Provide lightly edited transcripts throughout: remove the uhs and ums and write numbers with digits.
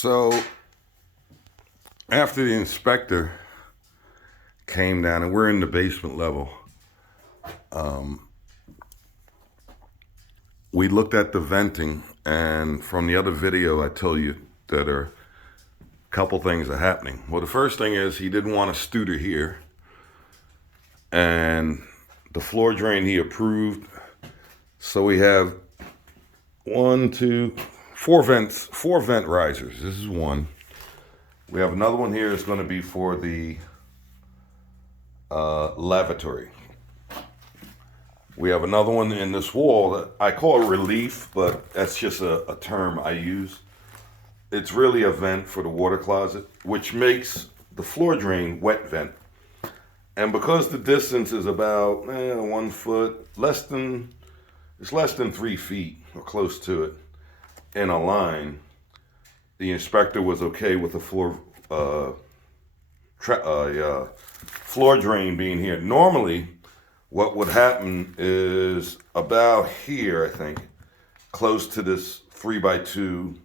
So after the inspector came down, and we're in the basement level, we looked at the venting, and from the other video I told you that a couple things are happening. Well, the first thing is he didn't want a Studer here, and the floor drain he approved. So we have 1, 2, 4 vents, 4 vent risers. This is one. We have another one here that's going to be for the lavatory. We have another one in this wall that I call relief, but that's just a term I use. It's really a vent for the water closet, which makes the floor drain wet vent. And because the distance is about 1 foot, it's less than 3 feet or close to it in a line, the inspector was okay with the floor drain being here. Normally, what would happen is about here, I think, close to this 3x2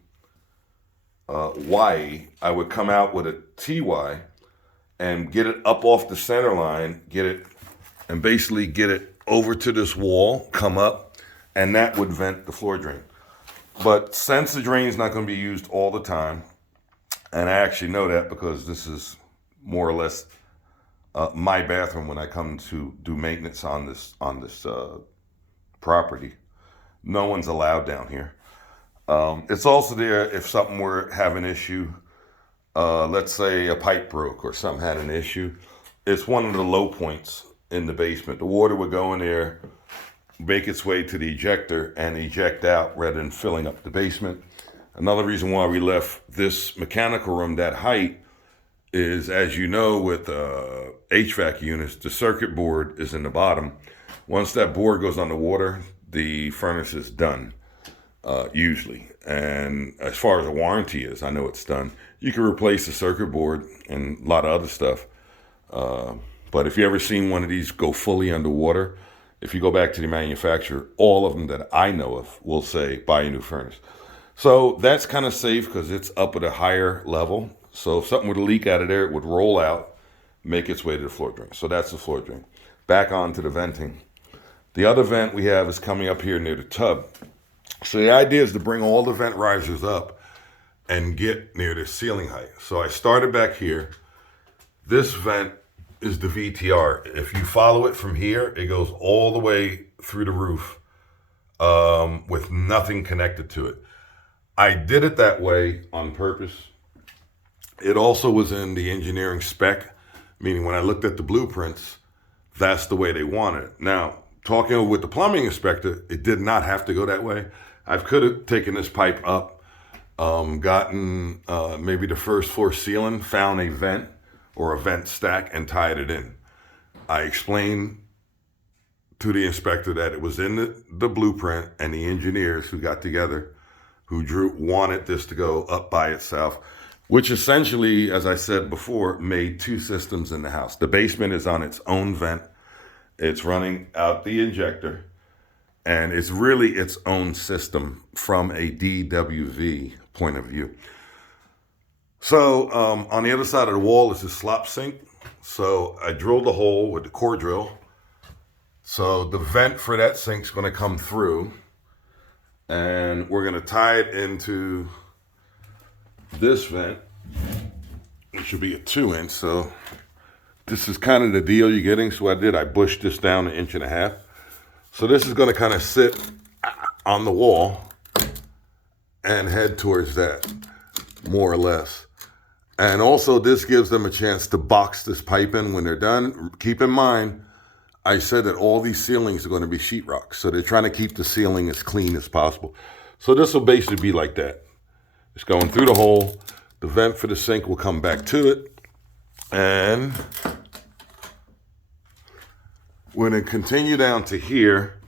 Y, I would come out with a TY and get it up off the center line, basically get it over to this wall, come up, and that would vent the floor drain. But since the drain is not going to be used all the time, and I actually know that because this is more or less my bathroom when I come to do maintenance on this property. No one's allowed down here. It's also there if something were to have an issue. Let's say a pipe broke or something had an issue. It's one of the low points in the basement. The water would go in there, make its way to the ejector, and eject out rather than filling up the basement. Another reason why we left this mechanical room that height is, as you know, with HVAC units, the circuit board is in the bottom. Once that board goes underwater, the furnace is done, usually. And as far as the warranty is, I know it's done. You can replace the circuit board and a lot of other stuff. But if you ever seen one of these go fully underwater, if you go back to the manufacturer, all of them that I know of will say, buy a new furnace. So that's kind of safe because it's up at a higher level. So if something were to leak out of there, it would roll out, make its way to the floor drain. So that's the floor drain. Back on to the venting. The other vent we have is coming up here near the tub. So the idea is to bring all the vent risers up and get near the ceiling height. So I started back here. This vent is the VTR. If you follow it from here, it goes all the way through the roof with nothing connected to it. I did it that way on purpose. It also was in the engineering spec, meaning when I looked at the blueprints, that's the way they wanted it. Now, talking with the plumbing inspector, it did not have to go that way. I could have taken this pipe up, gotten maybe the first floor ceiling, found a vent or a vent stack and tied it in. I explained to the inspector that it was in the blueprint, and the engineers who got together, who wanted this to go up by itself, which essentially, as I said before, made 2 systems in the house. The basement is on its own vent. It's running out the injector, and it's really its own system from a DWV point of view. So on the other side of the wall is a slop sink. So I drilled a hole with the core drill. So the vent for that sink is going to come through, and we're going to tie it into this vent, which should be a 2-inch. So this is kind of the deal you're getting. So what I did, I bushed this down 1.5 inches. So this is going to kind of sit on the wall and head towards that, more or less. And also this gives them a chance to box this pipe in when they're done. Keep in mind, I said that all these ceilings are going to be sheetrock. So they're trying to keep the ceiling as clean as possible. So this will basically be like that. It's going through the hole. The vent for the sink will come back to it. And we're going to continue down to here.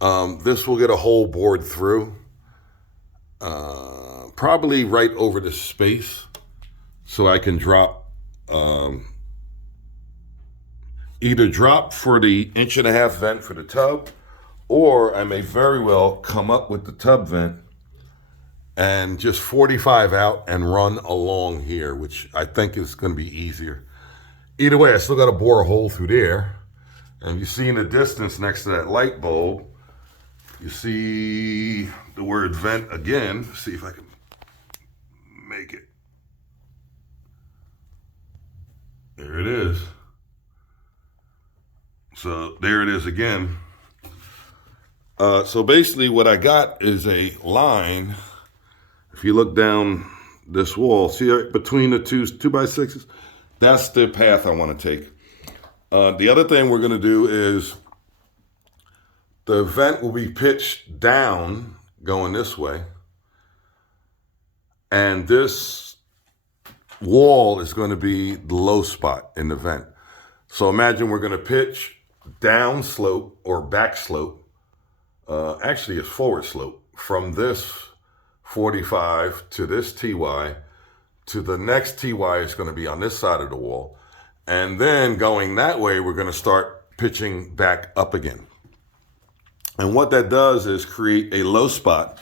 This will get a hole bored through. Probably right over the space. So I can drop, either drop for the 1.5 inch vent for the tub, or I may very well come up with the tub vent and just 45 out and run along here, which I think is going to be easier. Either way, I still got to bore a hole through there. And you see in the distance next to that light bulb, you see the word vent again. See if I can make it. There it is. So there it is again. So basically what I got is a line. If you look down this wall, see between the two 2x6s? That's the path I want to take. The other thing we're going to do is the vent will be pitched down going this way. And this wall is going to be the low spot in the vent. So imagine we're going to pitch down slope or back slope. Actually, it's forward slope from this 45 to this TY to the next TY is going to be on this side of the wall. And then going that way, we're going to start pitching back up again. And what that does is create a low spot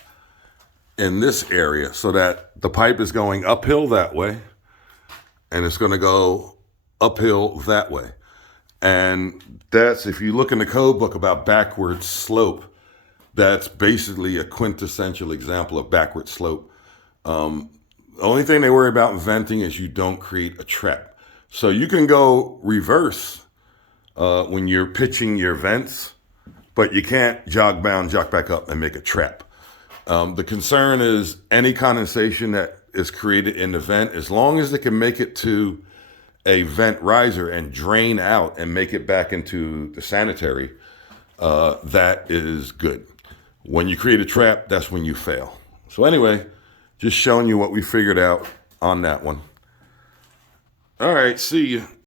in this area so that the pipe is going uphill that way and it's going to go uphill that way. And that's, if you look in the code book about backward slope, that's basically a quintessential example of backward slope. The only thing they worry about in venting is you don't create a trap. So you can go reverse when you're pitching your vents, but you can't jog back up and make a trap. The concern is any condensation that is created in the vent, as long as it can make it to a vent riser and drain out and make it back into the sanitary, that is good. When you create a trap, that's when you fail. So anyway, just showing you what we figured out on that one. All right, see you.